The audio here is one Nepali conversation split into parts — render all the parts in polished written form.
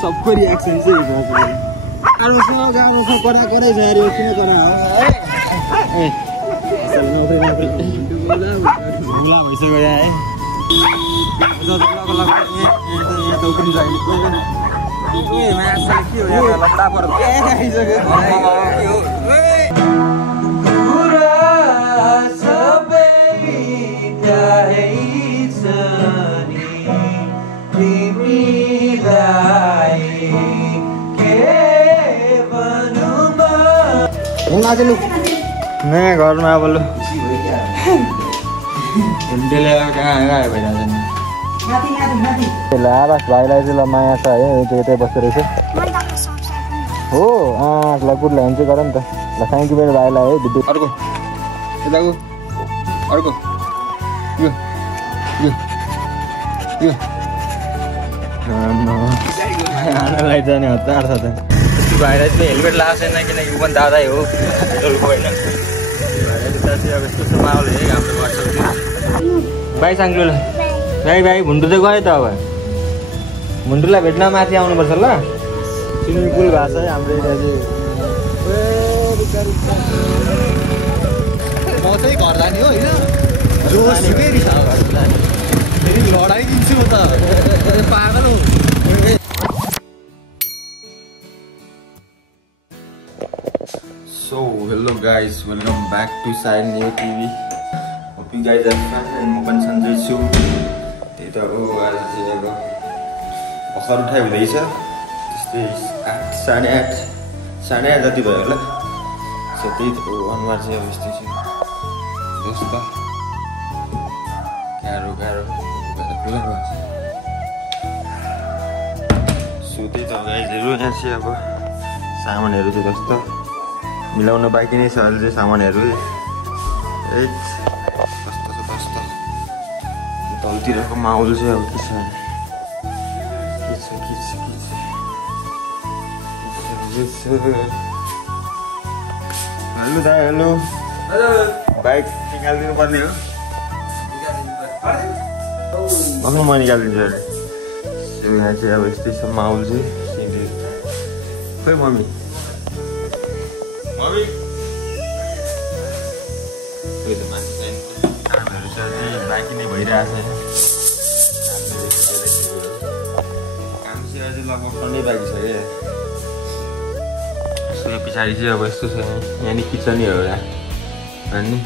सबको रिएक्सन चाहिँ गाह्रो छ करा करै छ यार यो किन करा ए भुला भइसक्यो यहाँ है यहाँ त उक्रिन्छ अहिले ए माछा के हो यहाँ लपडा पर्छ आइसक्यो नयाँ घरमा अब लु हिँडेले कहाँ गयो भइरहेको छ नि आवास भाइलाई चाहिँ ल माया छ है यतै बस्दो रहेछ हो ल गुडलाई हुन्छ गर नि त ल थ्याङ्क यू मेरो भाइलाई है भिडियो अर्को यताको अर्को यो जाने हतार छ त भाइलाई चाहिँ हेलमेट लगाएको छैन किनकि ऊ पनि दादै हो पेट्रोलको होइन अब यस्तो छ माहौल है हाम्रो वाट्सएपतिर भाइ साङ्ग्लुलाई भाइ भुन्डु चाहिँ गयो त अब भुन्डुलाई भेट्न माथि आउनुपर्छ ल स्विमिङ पुल भएको छ है हाम्रो एरिया चाहिँ म चाहिँ घर जाने हो होइन लडाइदिन्छु म त पागल हो So hello guys, welcome back to Sai New TV. Hope you guys are fine and म पनि सन्चै छु त्यही त हो आज चाहिँ अब भर्खर उठाइ हुँदैछ त्यस्तै 8:30 जति भयो होला सो त्यही त हो अनुहार चाहिँ अब यस्तै छ जस्तो गाह्रो सो त्यही त गाइजहरू यहाँ चाहिँ अब सामानहरू चाहिँ जस्तो मिलाउन बाँकी नै छ अहिले चाहिँ सामानहरू कस्तो तलतिरको माहौल चाहिँ अब के छ हेलो दाइ हेलो बाइक निकालिदिनु पर्ने हो म निकालिदिन्छु अहिले यहाँ चाहिँ अब यस्तै छ माहौल चाहिँ खोइ मम्मी कामहरू छ बाँकी नै भइरहेको छ काम चाहिँ अझै लगभग टन्नै बाँकी छ क्या यसो पछाडि चाहिँ अब यस्तो छ यहाँ नि किचनै हो एउटा अनि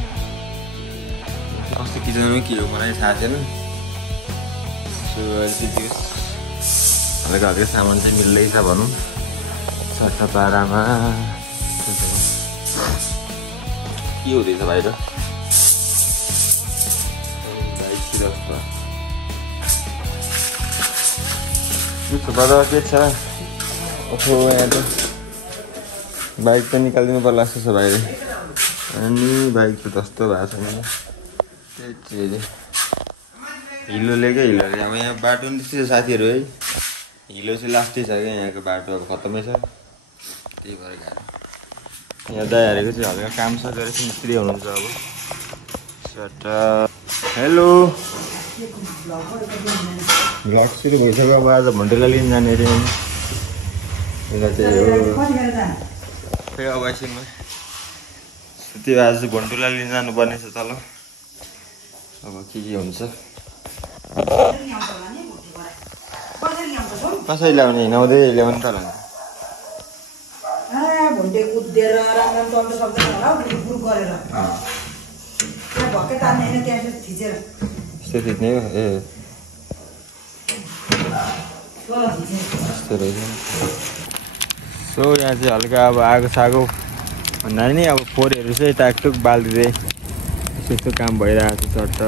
कस्तो किचनमा के हो मलाई थाहा छैन सो अहिले चाहिँ हल्का हल्का सामान चाहिँ मिल्दैछ भनौँ सट्टा पारामा के हुँदैछ बाहिर बाबा के छ ओहो यहाँ त बाइक त निकालिदिनु पर्ला जस्तो छ बाहिर अनि बाइक त जस्तो भएको छैन त्यही हिलोले क्या हिलोले अब यहाँ बाटो पनि त्यस्तै छ साथीहरू है हिलो चाहिँ लास्टै छ क्या यहाँको बाटो अब खत्तमै छ त्यही भएर गाह्रो यहाँ दाइहरूको चाहिँ हल्का काम छ गरेर मिस्त्री हुनुहुन्छ अब हेलो भ्लग सुरु भइसक्यो अब आज भन्टेलाई लिन जाने अरे यसलाई चाहिँ हो खै अब एकछिनमा त्यो आज चाहिँ भन्टुलाई लिन जानुपर्ने छ तल अब के हुन्छ कसरी ल्याउने हिँडाउँदै ल्याउनु त भुन्टे कुदेर राम्रो चल्न सक्दैन होला ग्रुप गरेर भक्कै तान्ने होइन त्यहाँ थिचेर यस्तो थिच्ने हो ए यस्तो रहेछ सो यहाँ चाहिँ हल्का अब आगो सागो भन्दा नि अब फोहोरहरू चाहिँ टाकटुक बालिदिँदै यस्तो काम भइरहेको छ चट्ट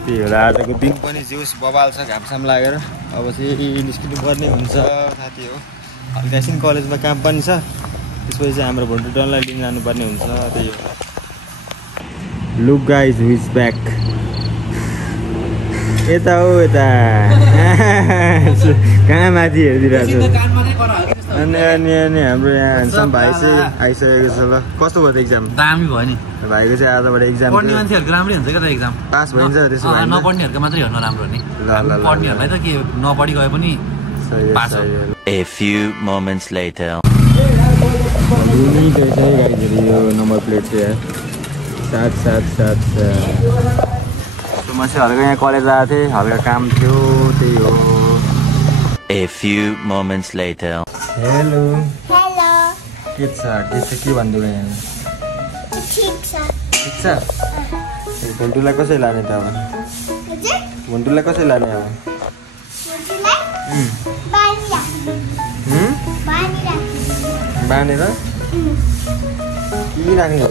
त्यही भएर आजको दिन पनि जिउस बबाल छ घामसाम लागेर अब चाहिँ निस्किनु पर्ने हुन्छ साथी हो हल्का एकछिन कलेजमा काम पनि छ त्यसपछि चाहिँ हाम्रो भोन्टु डनलाई लिन जानुपर्ने हुन्छ त्यही भएर look guys who is back यता हो यता कहाँ माथि हेरिदिरहेको छु कान मात्रै गर अनि हाम्रो यहाँ ह्यान्डसम भाइ चाहिँ आइसकेको छ ल कस्तो भयो त एक्जाम दामी भयो नि भाइको चाहिँ आजबाट एक्जाम पढ्ने मान्छेहरूको राम्रै हुन्छ क्या त एक्जाम पास भइन्छ त्यसो भए नपढ्नेहरूको मात्रै हेर्नु राम्रो नि ल ल पढ्नेहरूलाई त के नपढी गए पनि पास हो A few moments later. यो नम्बर प्लेट चाहिँ 777 म चाहिँ हल्का यहाँ कलेज आएको थिएँ हल्का काम थियो त्यही हो A few moments later. Hello hello के छ के भन्दै यहाँ ठिक छ ठिक छ भुन्टुलाई कसरी लाने त अब हजुर भुन्टुलाई कसरी लाने अब बाँधेर के राख्ने हो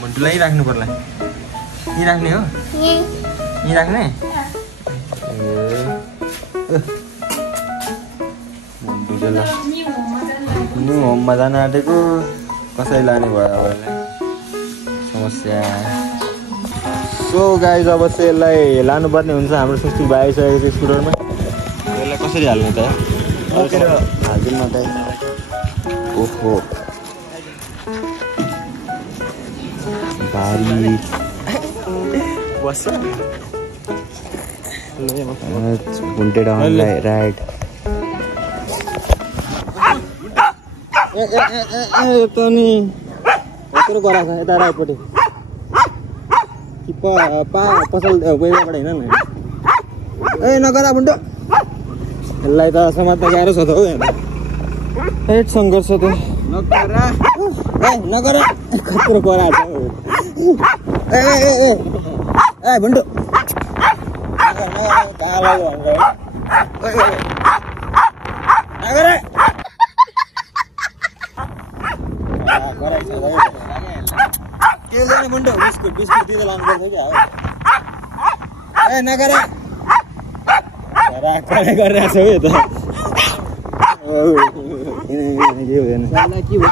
भुन्टुलाई राख्नु पर्ला यहीँ राख्ने हो यहीँ राख्ने न्यु होममा जान आँटेको कसरी लाने भयो अब समस्या सो गाइज अब चाहिँ यसलाई लानुपर्ने हुन्छ हाम्रो सुस्तु भाइ आइसकेको छ स्कुटरमा यसलाई कसरी हाल्ने त हालिदिनु न त ओहो भारी बस्छ भुन्टे डाउनलाई राइट यता नि यत्रो गराएको छ यता राइटपट्टि कि पसल पहिलाबाट हिँड न ए नगरा भुन्टो यसलाई त समात्न गाह्रो छ त हौ यहाँ हेट सङ्घर्ष त नगरा कत्रो गराएको छ ए भुन्टो के ल्याउने मुन्टो बिस्कुट दिँदै लानुपर्छ क्या ए नगरा कराइ गरिरहेको छ है त के हुँदैन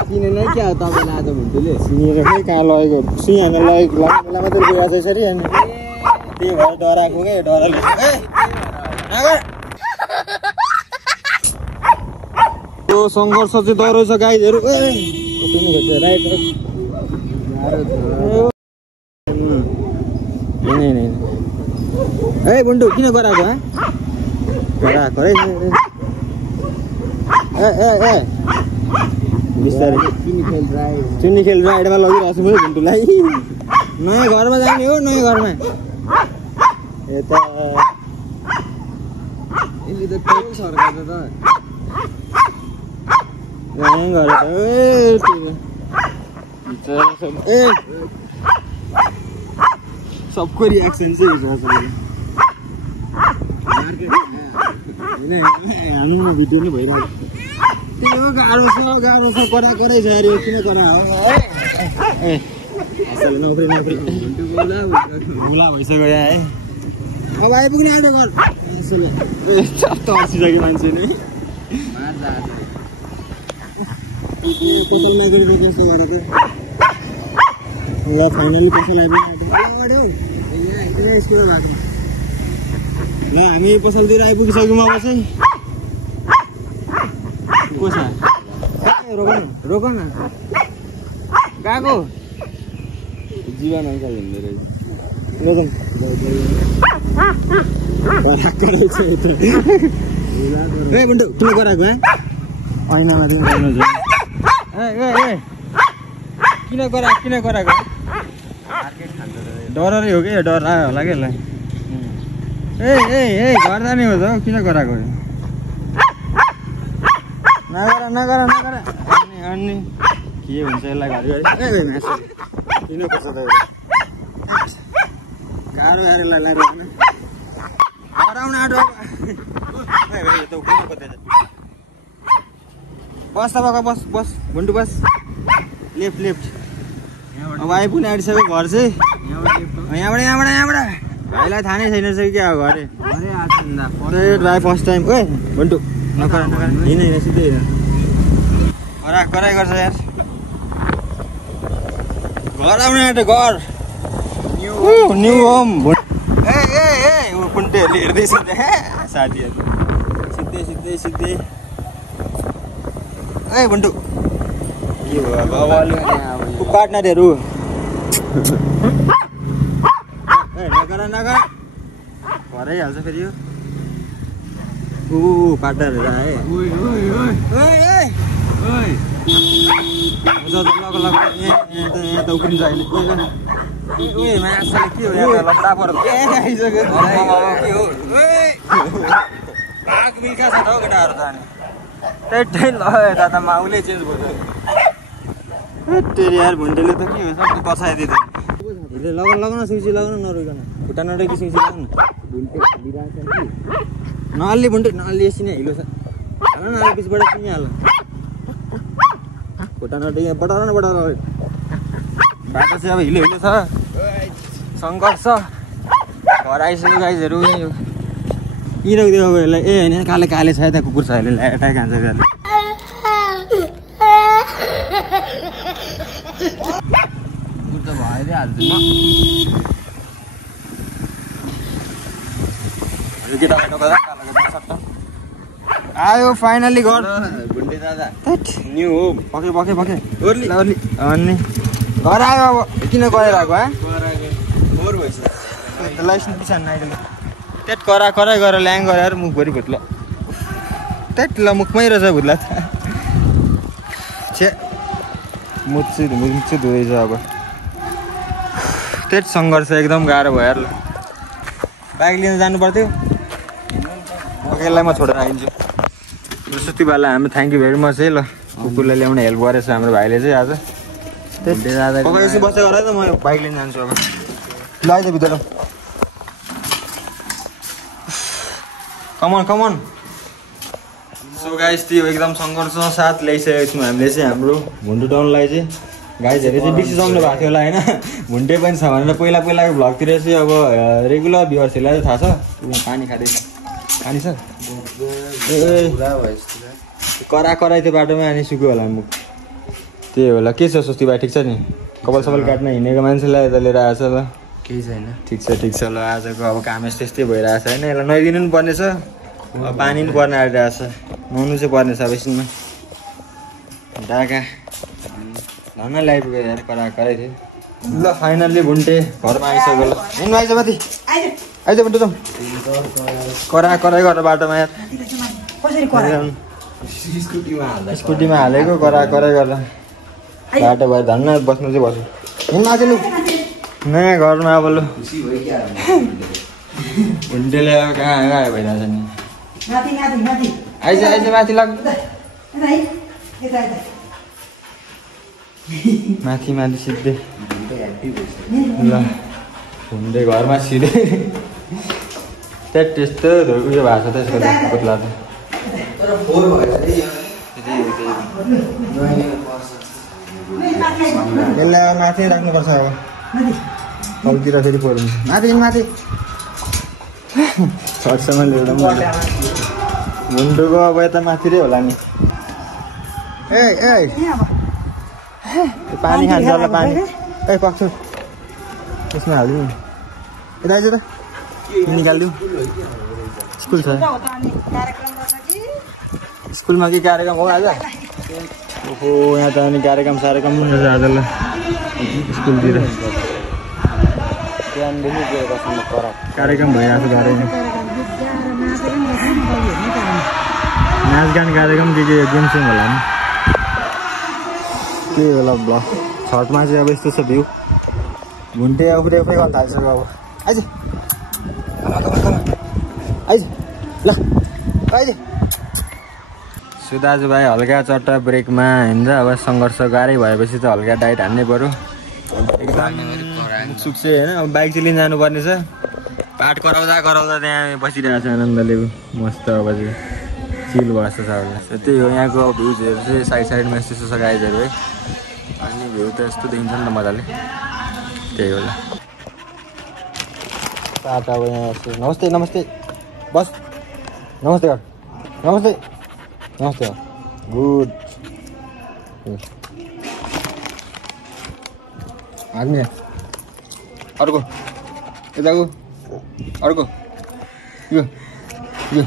किनेन क्या तपाईँले आज भुन्टुले सिनेर खै कहाँ लगेको सिंहमा लगेको बेला मात्रै गएको छ यसरी अनि त्यही भएर डराएको क्या डरले त्यो सङ्घर्ष चाहिँ डह्रो छ गाईहरू राइट ए बुन्टु किन गराएको गराएको है ए बिस्तारै चुन्नी खेल राइडमा लगिरहेको छु मैले भुन्टुलाई नयाँ घरमा जाने हो नयाँ घरमा यता सबको रियाक्सन चाहिँ हाम्रो भिडियो नै भइरहेको त्यही हो गाह्रो छ करा करै छ अरे किन करा हो भुला भइसक्यो यहाँ है अब आइपुग्ने आँटे घर तर्सिसक्यो मान्छे नै पसल नगरेको जस्तो गरेर ल फाइनली पसल आइपुग्यो ल हामी पसलतिर आइपुगिसक्यौँ अब चाहिँ को छ रोक न गएको जीवन अङ्कल हिँड्दो रहेछ ए बुन्टु किन गराएको ऐनामा किन गराएको डरै हो कि डर आयो होला कि यसलाई ए घर जाने हो त किन गराएको नगर अनि के हुन्छ यसलाई घरि किन पर्छ त गाह्रो आएर लाएर गराउन आँटो बस त बगा बस भुन्टु बस लेफ्ट अब आइपुग्ने आँटिसक्यो घर चाहिँ यहाँबाट भाइलाई थाहा नै छैन रहेछ क्या घरे भाइ फर्स्ट टाइम ओ भुन्टु नगर हिँड सिधै कराइ गर्छ यार घर आउने आँटे घर न्यू होम ए कुन्टेहरूले हेर्दैछ साथीहरू सिधै सिधै सिधै ए बन्टु के भयो अब अलि पार्टनरहरू नगर नगर भरै हाल्छ फेरि यो पार्टनरहरू आए यहाँ त उक्रिन्छ अहिले माछाले के हो यहाँ लप्टापर आइसक्यो के हो मिल्का छ त हौ केटाहरू जाने त्यही ल यता त माउले चेन्ज भयो तेरि यार भुन्डेले त के हो सब बसाइदियो हिजो लगाउन सिक्सी लगाउन नरोइकन खुट्टा नटेकी सिक्सी लगाउन नअल्ली भुन्टे नअल्ली यसरी नै हिलो छ हाल न पिछबाट चिनिहाल खुट्टा नटेकी बटाएर न बटाएर बाटो चाहिँ अब हिलो हिलो छ सङ्कट छ घर आइसक्यो गाइजहरू इरक्दियो अब यसलाई ए होइन काले काले छ यता कुकुर छ अहिले एटाक हान्छ यसले कुकुर त भएरै हाल्दैन आयो फाइनली घर भुन्डे दादा न्यू हो पके पके पके अनि घर आयो अब किन गएर आएको लाइसेन्स पिछान आइदिनु त्यत करा कराइ गरेर ल्याङ गरेर मुखभरि भुत्लो त्यत ल मुखमै रहेछ भुत्ला छे मुख चाहिँ धुँदैछ अब त्यत सङ्घर्ष एकदम गाह्रो भयो यार ल बाइक लिन जानु पर्थ्यो अकेलाई म छोडेर आइन्छु सरस्वती भाइलाई हामी थ्याङ्क यू भेरी मच है ल कुकुरलाई ल्याउने हेल्प गरेछ हाम्रो भाइले चाहिँ आज यसो बस्दै गर त म बाइक लिन जान्छु अब ल आइज भित्र कमन कमन सो गाइस त्यो एकदम सङ्घर्ष साथ ल्याइसकेको छौँ हामीले चाहिँ हाम्रो भुन्डु टाउनलाई चाहिँ गाइजहरू चाहिँ बेसी जम्नु भएको थियो होला होइन भुन्टे पनि छ भनेर पहिला पहिलाको भ्लगतिर चाहिँ अब रेगुलर भ्युअर्सहरूलाई थाहा छ पानी खाँदैछ पानी छ करा कराइ त्यो बाटोमा अनि सुक्यो होला मुख त्यही होला के छ स्वस्ति भाइ ठिक छ नि कपाल सपाल काट्न हिँडेको मान्छेलाई यता लिएर आएछ ल केही छैन ठिक छ ल आजको अब काम त्यस्तै भइरहेछ होइन यसलाई नुहाइदिनु पनि पर्ने छ अब पानी पनि पर्ने आइरहेछ नुहाउनु चाहिँ पर्ने छ अब एकछिनमा ढाका धन्न ल्याइपुग्यो यार करा कराइ थियो ल फाइनल्ली भुन्टे घरमा आइसक्यो ल हिँड्नु आइज माथि आइज भुन्टु त करा कराइ गरेर बाटोमा यार स्कुटीमा हालेको करा कराइ गरेर बाटो भएर धन्न बस्नु चाहिँ बस्नु हिँड्नु माथि लु नयाँ घरमा अब लु भुन्टेले अब कहाँ आयो भइरहेछ नि आइज आइज माथि लाग् माथि माथि सिधै ल भुन्टे घरमा सिधै त्यस्तो उयो भएको छ त्यसको त पुत्ला त यसलाई माथि राख्नुपर्छ अब तलतिर फेरि पऱ्यो माथि माथि छटसम्म ल्याउँदा भुन्टुको अब यता माथि नै होला नि ए पानी खान्छ होला पानी ए पक्छ त्यसमा हालिदिउँ नि यता आइज त निकालिदिउँ स्कुल छ स्कुलमा के कार्यक्रम हो आज ओहो यहाँ त अनि कार्यक्रम सारेक्रम पनि रहेछ आज ल स्कुलतिर कार्यक्रम भइरहेको छ घरैमा नाचगान कार्यक्रम के गेम सेम होला नि के होला ब्लग छटमा चाहिँ अब यस्तो छ भ्यू भुन्टे उफ्रे उफ्रे गर्न थालिसक्यो अब आइज आइज ल आइज सो दाजुभाइ हल्का चट्टा ब्रेकमा हिँड्दा अब सङ्घर्ष गाह्रै भएपछि त हल्का डाइट हान्नै पऱ्यो एकदम सुक्छ होइन अब बाइक चाहिँ लिन जानुपर्ने छ पाठ गराउँदा गराउँदा त्यहाँ बसिरहेको छ आनन्दले मस्त अब चाहिँ चिल बस्छ सबैलाई त्यही हो यहाँको भ्युजहरू चाहिँ साइड साइडमा यस्तो छ गाइजहरू है अनि भ्यू त यस्तो देखिन्छ नि त मजाले त्यही होला पाठ अब यहाँ यस्तो नमस्ते नमस्ते बस नमस्ते नमस्ते नमस्ते गुड आदमी अर्को यताको अर्को यो यो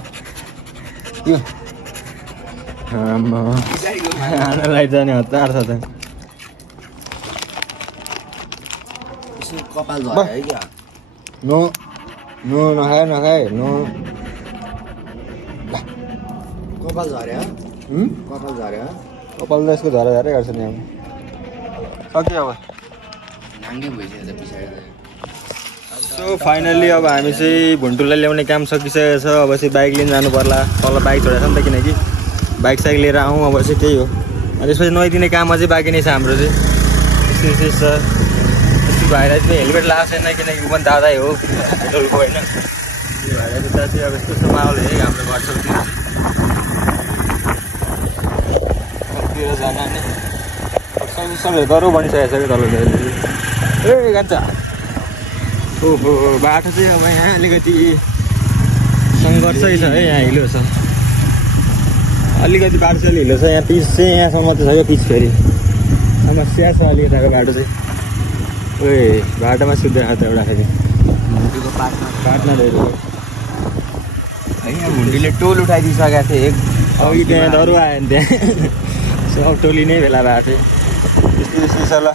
खानालाई जाने हतार छ त कपाल झऱ्यो है क्या नो नो नखाए नखाए नो कपाल झऱ्यो कपाल झऱ्यो कपाल त यसको झरा झरै गर्छ नि अब सक्यो अब नाङ्गे भइसकेको छ पछाडि सो फाइनल्ली अब हामी चाहिँ भुन्टुलाई ल्याउने काम सकिसकेको छ अब चाहिँ बाइक लिन जानु पर्ला तल बाइक छोडेको छ नि त किनकि बाइक साइक लिएर आउँ अब चाहिँ त्यही हो त्यसपछि नुहाइदिने काम अझै बाँकी नै छ हाम्रो चाहिँ यस्तो छ यस्तो भएर चाहिँ हेलमेट लगाएको छैन किनकि ऊ पनि दादै हो पेट्रोलको होइन भएर त्यता चाहिँ अब यस्तो माहौल है हाम्रो घर छेउतिर जान नि सबैहरू गरौँ भनिसकेको छ कि तल ए गान्छ ओहो बाटो चाहिँ अब यहाँ अलिकति सङ्घर्षै छ है यहाँ हिलो छ अलिकति बाटो चाहिँ हिलो छ यहाँ पिच चाहिँ यहाँसम्म मात्रै छ क्या पिच फेरि समस्या छ अलिकति यताको बाटो चाहिँ ओए बाटोमा सुत्दैन त एउटा फेरि भुन्डीको पार्टनरहरू होइन भुन्डीले टोल उठाइदिइसकेको थियो अघि त्यहाँ दरु आयो नि त्यहाँ सब टोली नै भेला भएको थियो त्यस्तै छ ल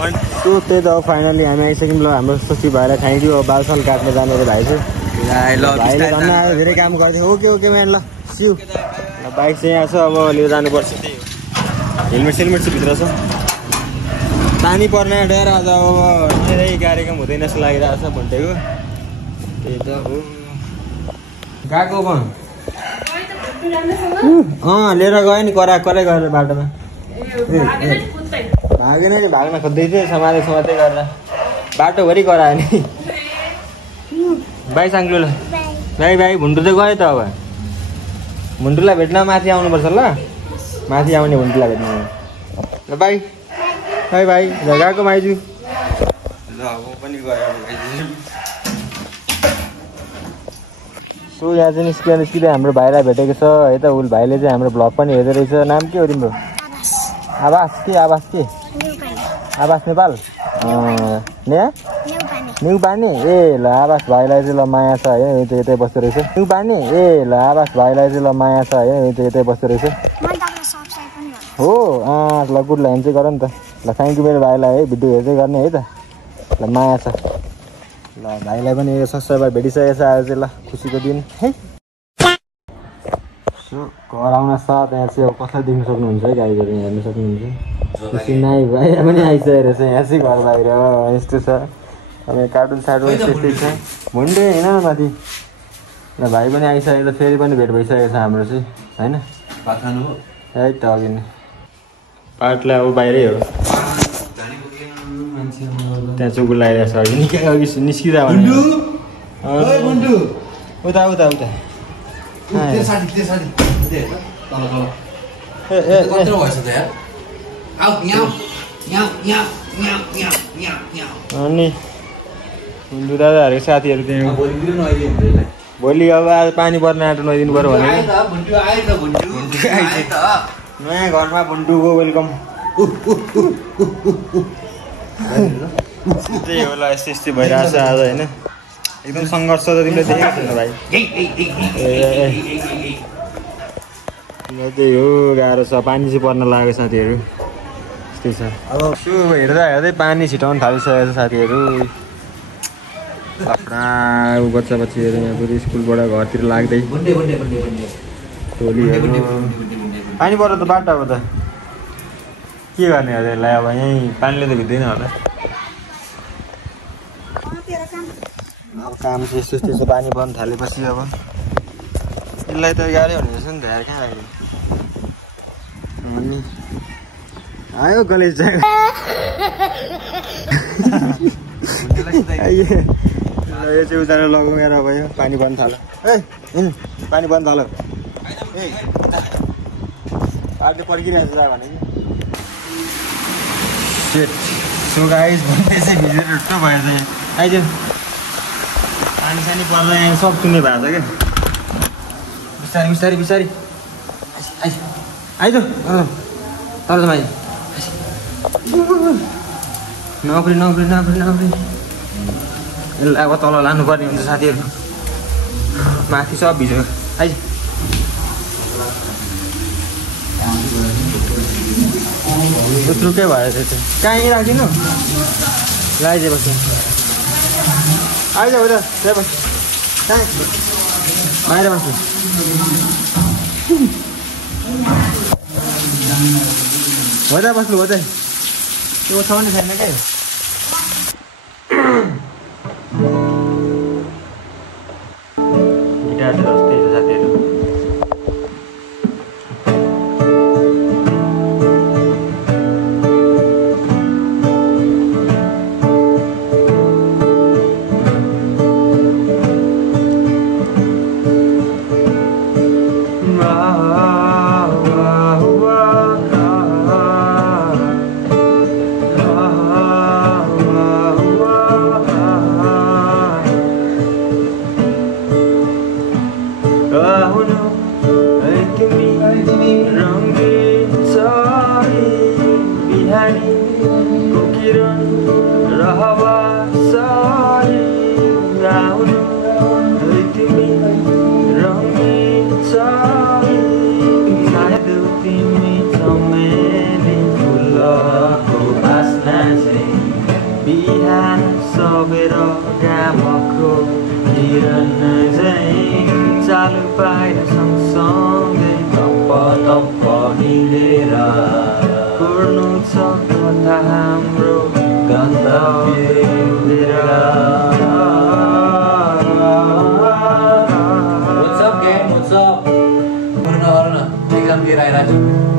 अनि त्यो त्यही त अब फाइनली हामी आइसक्यौँ ल हाम्रो सचिव भाइलाई खाइदियो अब बालसाल काट्न जाने भाइ चाहिँ भाइले धन्न आयो धेरै काम गर्थ्यो ओके ओके म्यान ल सिउ ल बाइक चाहिँ यहाँ छ अब लिएर जानुपर्छ त्यही हो हेलमेट सेलमेट चाहिँ भित्र छ पानी पर्ने डर आज अब धेरै कार्यक्रम हुँदैन जस्तो लागिरहेको छ भुन्टेको त्यही त हो गएको पनि लिएर गयो नि करा करै गरेर बाटोमा भागेन नि भाग्न खोज्दै थियो समाते गरेर बाटोभरि करायो नि बाई साङ्ग्लु ल भाइ भाइ भुन्टु चाहिँ गयो त अब भुन्टुलाई भेट्न माथि आउनुपर्छ ल माथि आउने भुन्टुलाई भेट्न ल बाई बाई भाइ गएको माइजू ल अब पनि गयो सो यहाँ चाहिँ निस्किँदै हाम्रो भाइलाई भेटेको छ है त उल भाइले चाहिँ हाम्रो भ्लग पनि हेर्दो रहेछ नाम के हो तिम्रो आवास के आवास नेपाल न्यु पानी ए ल आवास भाइलाई चाहिँ ल माया छ है यतै बस्दो रहेछ न्यु पानी ए ल आवास भाइलाई चाहिँ ल माया छ है यतै बस्दो रहेछ हो ल गुड ल चाहिँ गर नि त ल थ्याङ्क यू मेरो भाइलाई है भिडियो हेर्दै गर्ने है त ल माया छ ल भाइलाई पनि सब्सक्राइबर भेटिसकेको छ आज चाहिँ ल खुसीको दिन है सो घर आउन साथ यहाँ चाहिँ अब कसलाई देख्न सक्नुहुन्छ है गाईहरू हेर्न सक्नुहुन्छ खुसी नाइ भाइ पनि आइसकेको रहेछ यहाँ चाहिँ घर बाहिर यस्तो छ अब कार्टुन सार्टुन त्यस्तै छ भुन्डे होइन माथि ल भाइ पनि आइसकेको छ फेरि पनि भेट भइसकेको छ हाम्रो चाहिँ होइन है त अघि नै पार्टलाई अब बाहिरै हो त्यहाँ चुकुर लगाइरहेको छ अघि निकै अघि निस्किँदा उता उता उता अनि हिन्दू दादाहरूको साथीहरू त्यहाँ भोलि अब आज पानी पर्ने आँटो नदिनु पऱ्यो भने नयाँ घरमा भुन्टुको वेलकम त्यही होला यस्तै यस्तै भइरहेको छ आज होइन एकदम सङ्घर्ष त तिमीले देखेको छैन भाइ त्यही हो गाह्रो छ पानी चाहिँ पर्न लागेको साथीहरू त्यस्तै छ अब सो हेर्दा हेर्दै पानी छिटाउनु थालिसकेको छ साथीहरू आफ्ना बच्चा बच्चीहरू यहाँ फेरि स्कुलबाट घरतिर लाग्दै टोलीहरू पानी पर्यो त बाटो अब त के गर्ने होला यसलाई अब यहीँ पानीले त भिज्दैन होला अब काम चाहिँ यस्तो यस्तो पानी पर्नु थालेपछि अब यसलाई त गाह्रै हुने रहेछ नि त यार कहाँ लाग्यो अनि आयो कलेज चाहिँ यो चाहिँ उतारेर लगाएर भयो पानी पर्नु थाल्यो ए पानी पर्नु थाल्यो ए पार्टी पर्खिरहेको छ भने कि सो गाइस भन्दै चाहिँ भिजेर ढुट्टो भयो चाहिँ आइदियो पानी सानी पर्दा यहाँ सब सुन्ने भएको छ क्या बिस्तारै बिस्तारै बिस्तारै आइज तर भाइ नौकरी नौकरी नौकरी नौकरी यसलाई अब तल लानुपर्ने हुन्छ साथीहरू माथि सब भिज्यो आइ उत्रुकै भयो त्यो चाहिँ कहीँ राखिदिनु ल आइज बस्नु आइज हो त त्यहाँ बस कहाँ बाहिर बस्नु हो त बस्नु हो त त्यो ओछाउने छैन क्या गिटार त जस्तै छ साथीहरू सबेर गामको किरण चाहिँ चालु पाएर सँगसँगै टप्प टप्प हिँडेर कुर्नु छ कता हाम्रो गन्तव्य लिएर एक्जाम दिएर आइरहेको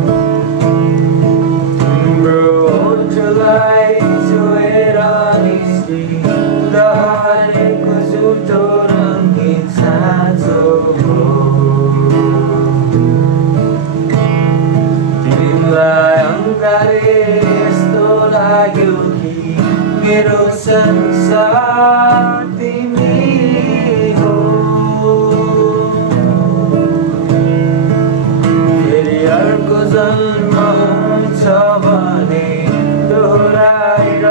तिमीलाई अङ्गारे यस्तो लाग्यो कि मेरो संसार तिमी हो फेरि अर्को जन्म हुन्छ भने दोहोऱ्याएर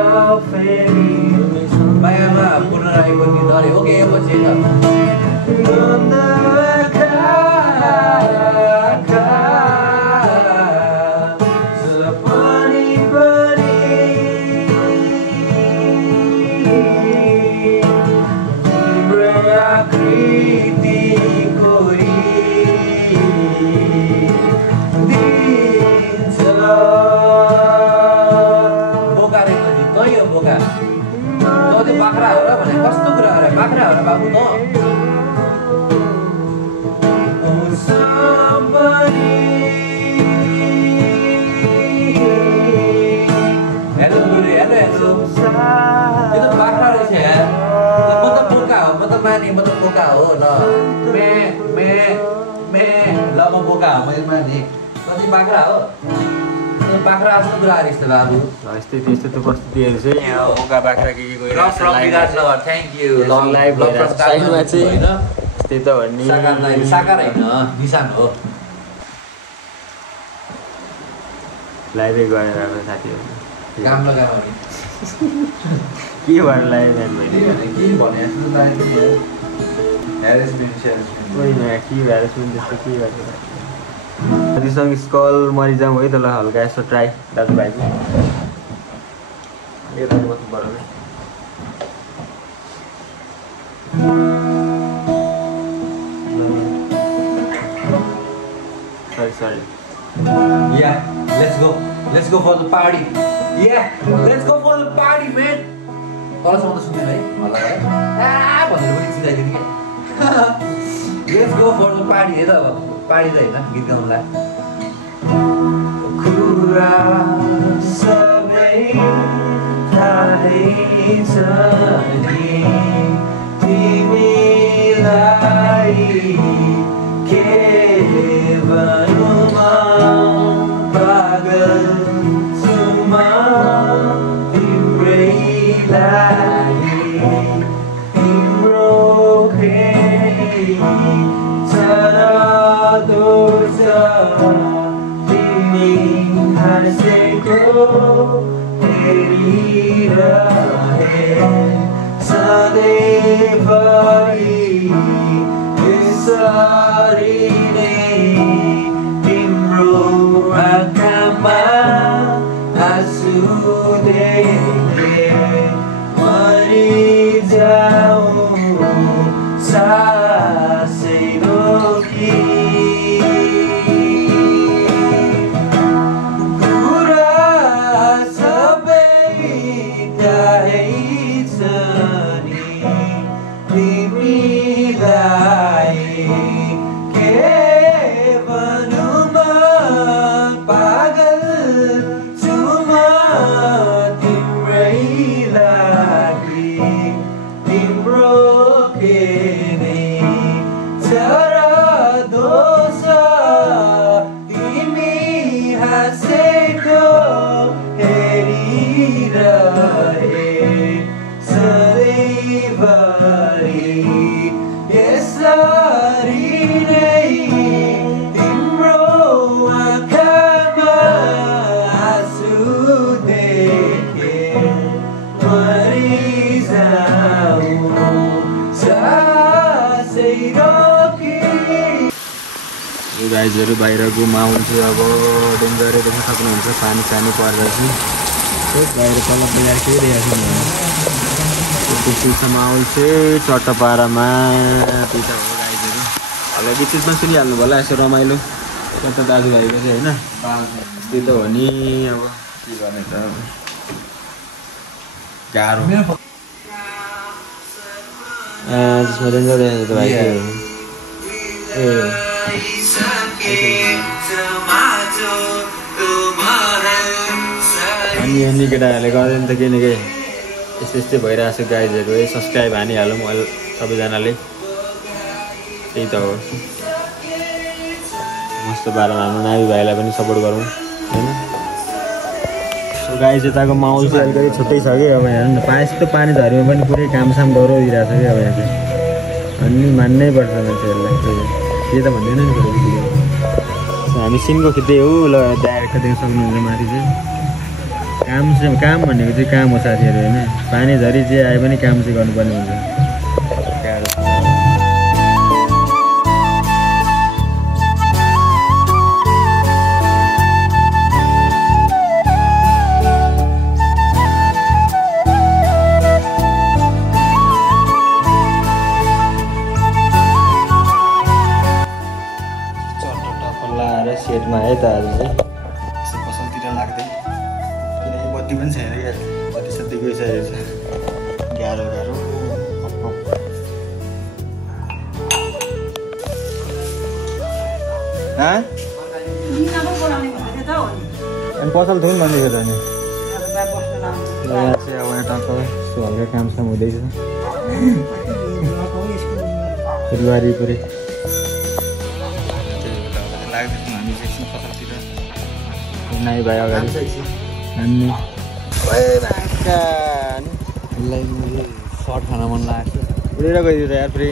फेरि बायामा पूर्ण राखेको गीत अरे ओके पछि बाख्रा हो र भने कस्तो कुरा अरे बाख्रा हो र बाबु त हेलो हेलो हेलो यो त बाख्रा रहेछ यार म त बोका हो म त माने म त बोका हो ल मे ल म बोका हो मैले माने कति बाख्रा हो बाख्रा आफ्नो कुरा रहेछ बाबु यस्तै त्यस्तो त परिस्थितिहरू चाहिँ यहाँ बोका बाख्रा के गइरहेको छ थ्याङ्क यू लङ लाइफ साइडमा चाहिँ त्यस्तै त हो नि साकार होइन निशान हो लाइभै गरेर अब साथीहरू काम लगाएर के भएर लाइभ भ्यान भइदियो के भने जस्तो लाग्यो हेरेसमेन्ट कोही नयाँ के हेरेसमेन्ट जस्तो के भएको साथीसँग स्कल मरिजाउँ है त ल हल्का यसो ट्राई दाजुभाइको यता बस्नु पर्यो sorry Yeah, let's go for the party. Yeah, let's go for the party, man. तलसम्म त सुन्दैन है हल्ला भयो भनेर पनि चिनाइदिनु क्या let's go for the party है त अब पार्टी त होइन गीत गाउनुलाई कुरा सबै थाहै छ नि तिमीलाई के भनौँ पागल सुमा तिम्रै लागि तिम्रो तिमी हाँसेको हेरिरहे सधैँभरि यसरी सासै रोकी कुरा सबै त्यही छ नि तिमीलाई के भनौँ म पागल छु म तिम्रै लागि तिम्रो के नै छ र दोष तिमी हाँसेको हेरिरहे सधैँभरि यसरी नै तिम्रो आँखामा आँसु देखे मरिजाऊ सासै रोकी। गाइजहरू बाहिरको माहौल चाहिँ अब डेन्जरै देख्न सक्नुहुन्छ पानी सानी पर्दैछ बाहिर तल बिहार खेलिरहेको छ माहौल चाहिँ चट्टपारामा त्यही त हो गाइजहरू अब बिचमा सुनिहाल्नु होला यसो रमाइलो यता दाजुभाइको चाहिँ होइन त्यही त हो नि अब के गर्ने त गाह्रो जसमा डेन्जर देखेको त भाइ ए अनि केटाहरूले गर्दैन त किनकि यस्तै यस्तै भइरहेको छ गाइजहरू है सब्सक्राइब हानिहालौँ अहिले सबैजनाले त्यही त हो मस्त पारामा हाम्रो नानी भाइलाई पनि सपोर्ट गरौँ होइन गाई यताको माहौल चाहिँ अलिकति छुट्टै छ कि अब हेर्नु न यस्तो पानी झरीमा पनि पुरै कामसाम डराइदिरहेको छ कि अब यहाँ चाहिँ अनि मान्नै पर्छ मान्छेहरूलाई के त भन्दैन नि हामी सिनको खिच्दै हो ल डाइरेक्ट देख्न सक्नुहुन्छ माथि चाहिँ काम भनेको चाहिँ काम हो साथीहरू होइन पानी झरी जे आए पनि काम चाहिँ गर्नुपर्ने हुन्छ सेटमा है त आज चाहिँ यसो पसलतिर लाग्दै किनकि बत्ती पनि छैन क्या बत्ती सत्ती गइसकेको छ गाह्रो अनि पसल थुन भन्दैछ त नि यहाँ चाहिँ अब यहाँ टक्क यस्तो हल्का कामसाम हुँदैछ फुलबारी पुरै नाइ भाइ अगाडि नानी यसलाई मैले सर्ट खान मन लागेको छ उडेर गइदियो त यार फेरि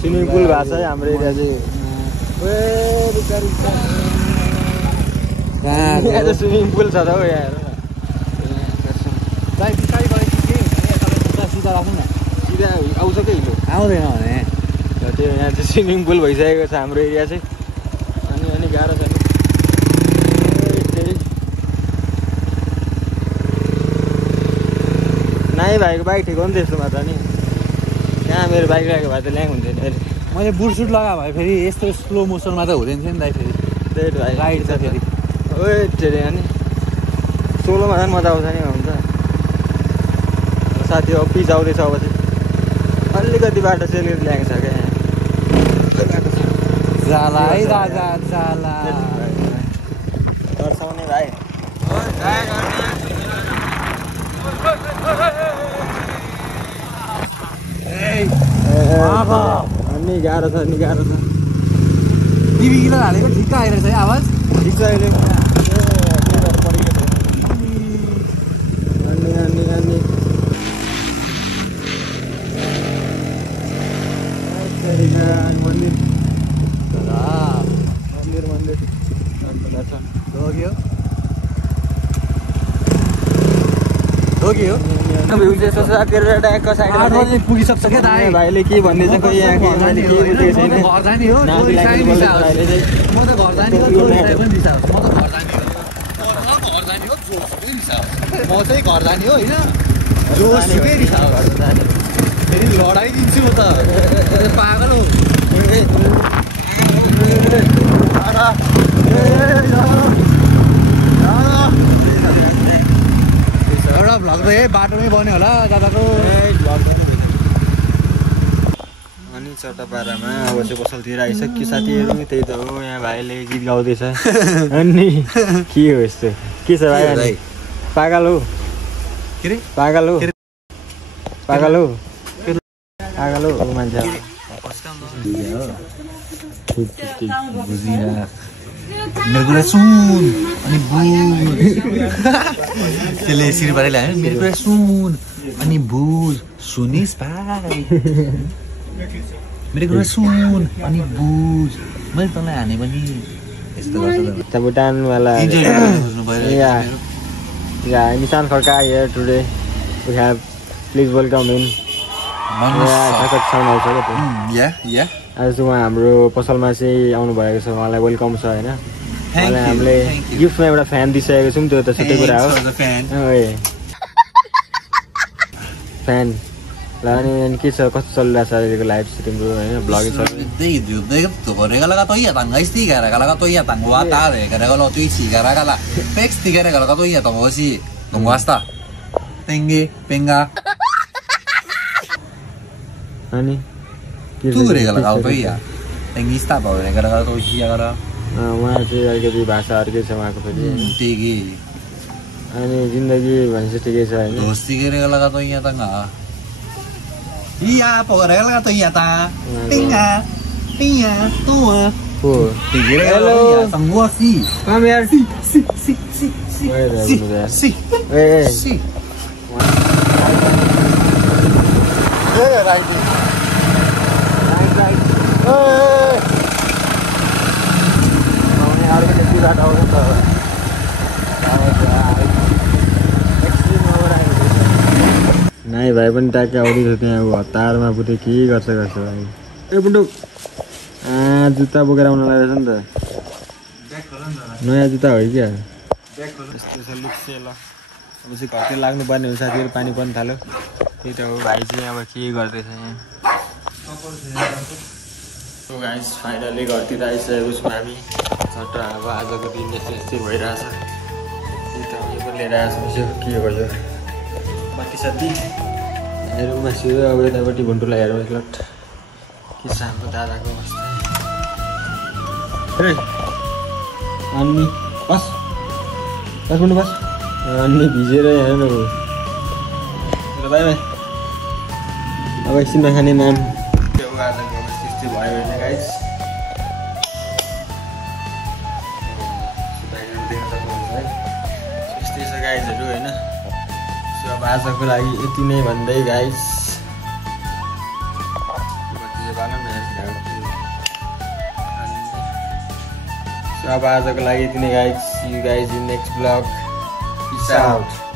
स्विमिङ पुल भएको छ है हाम्रो एरिया चाहिँ स्विमिङ पुल छ त हौ यहाँ सिधा राख्नु न सिधा आउँछ कि हिलो आउँदैन भने त्यो यहाँ चाहिँ स्विमिङ पुल भइसकेको छ हाम्रो एरिया चाहिँ अनि गाह्रो छ नाइ भाइको बाइक ठिक हो नि त्यस्तोमा त नि कहाँ मेरो बाइक राखेको भए त ल्याङ हुन्थ्यो नि अहिले मैले बुट सुट लगायो भए फेरि यस्तो स्लो मोसनमा त हुँदैन थियो नि दाइ फेरि त्यही भाइ राइड छ फेरि ओए अनि सोलोमा झन् मजा आउँछ नि हुन्छ साथी अब पिच आउँदैछ अब चाहिँ अलिकति बाटो सेलेर ल्याएको छ क्या जाला है राजा जाला दर्शाउने भाइ अनि गाह्रो छ टिभी किन हालेको ठिक्क आइरहेछ है आवाज ठिक छ अहिले पुगिसक्छ क्या दाइ भाइले के भन्दैछ खोइ यहाँ के मैले के बुझेको छैन घर जाने हो म त घर जाने हो म चाहिँ घर जाने हो होइन जोसुकै रिसाओस् फेरि लडाइदिन्छु म त पागल हो एउटा भ्लग त यही बाटोमै बन्यो होला दादाको अनि चट्टापारामा अब चाहिँ पसलतिर आइसक्यो साथीहरू त्यही त हो यहाँ भाइले गीत गाउँदैछ अनि के हो यस्तो के छ भाइ अनि पागल हो के रे पागल हो पागल हो पागल हो मान्छे बुझिरा मेरो कुरा सुन अनि बुझ त्यसले यसरी पाराले हाल्यो मेरो कुरा सुन अनि बुझ सुनिस् भाइ मेरो कुरा सुन अनि बुझ मैले तँलाई हाने पनि यस्तो गर्छ भुटान वाला Yeah, Nissan Kharka here today. We have, please welcome him. या आज उहाँ हाम्रो पसलमा चाहिँ आउनु भएको छ उहाँलाई वेलकम छ होइन उहाँलाई हामीले गिफ्टमा एउटा फ्यान दिइसकेको छौँ त्यो त छुट्टै कुरा हो फ्यान ल अनि के छ कस्तो चलिरहेको छ अहिलेको लाइफ तिम्रो होइन blogging regala to iya tanga isti regala to iya tanga wata regala to isi regala pex tiga regala to iya tanga si tunggu asta tenge penga अनि tu regala to iya tenge ista pa regala to isi regala उहाँ चाहिँ अलिकति भाषा अर्कै छ उहाँको फेरि tege अनि जिन्दगी भनेपछि ठिकै छ होइन dosti regala to iya tanga iya po regala to iya ta penga penga tua हो hello tunggu si come here si नाइ भाइ पनि ट्याक्कै आउँदैछ त्यहाँ अब हतारमा पुरै के गर्छ भाइ ए बुन्डु जुत्ता बोकेर आउन लागेछ नि त नयाँ जुत्ता हो क्या यस्तो छ लुक्से ल अब चाहिँ घरतिर लाग्नुपर्ने हो साथीहरू पानी पर्न थाल्यो त्यही त हो भाइ चाहिँ अब के गर्दैछ यहाँ सो गाइस फाइनली घरतिर आइसकेको छौँ हामी झट्ट अब आजको दिन यस्तो यस्तै भइरहेछ त्यही त यो पनि लिएर आएको छु के गर्छ बाँकी साथी रुममा छु अब यतापट्टि भुन्टुलाई हेरौँ एकलट के छ हाम्रो दादाको अवस्था अनि बस बस भन्नु बस अनि भिजेर हेर्नु बाई बाई अब एकछिनमा खाने नाम त्यो आजको अवस्था यस्तै भयो होइन गाइस यस्तै छ गाइजहरू होइन सो अब आजको लागि यति नै भन्दै गाइस सो अब आजको लागि यति नै guys see you guys in next blog peace out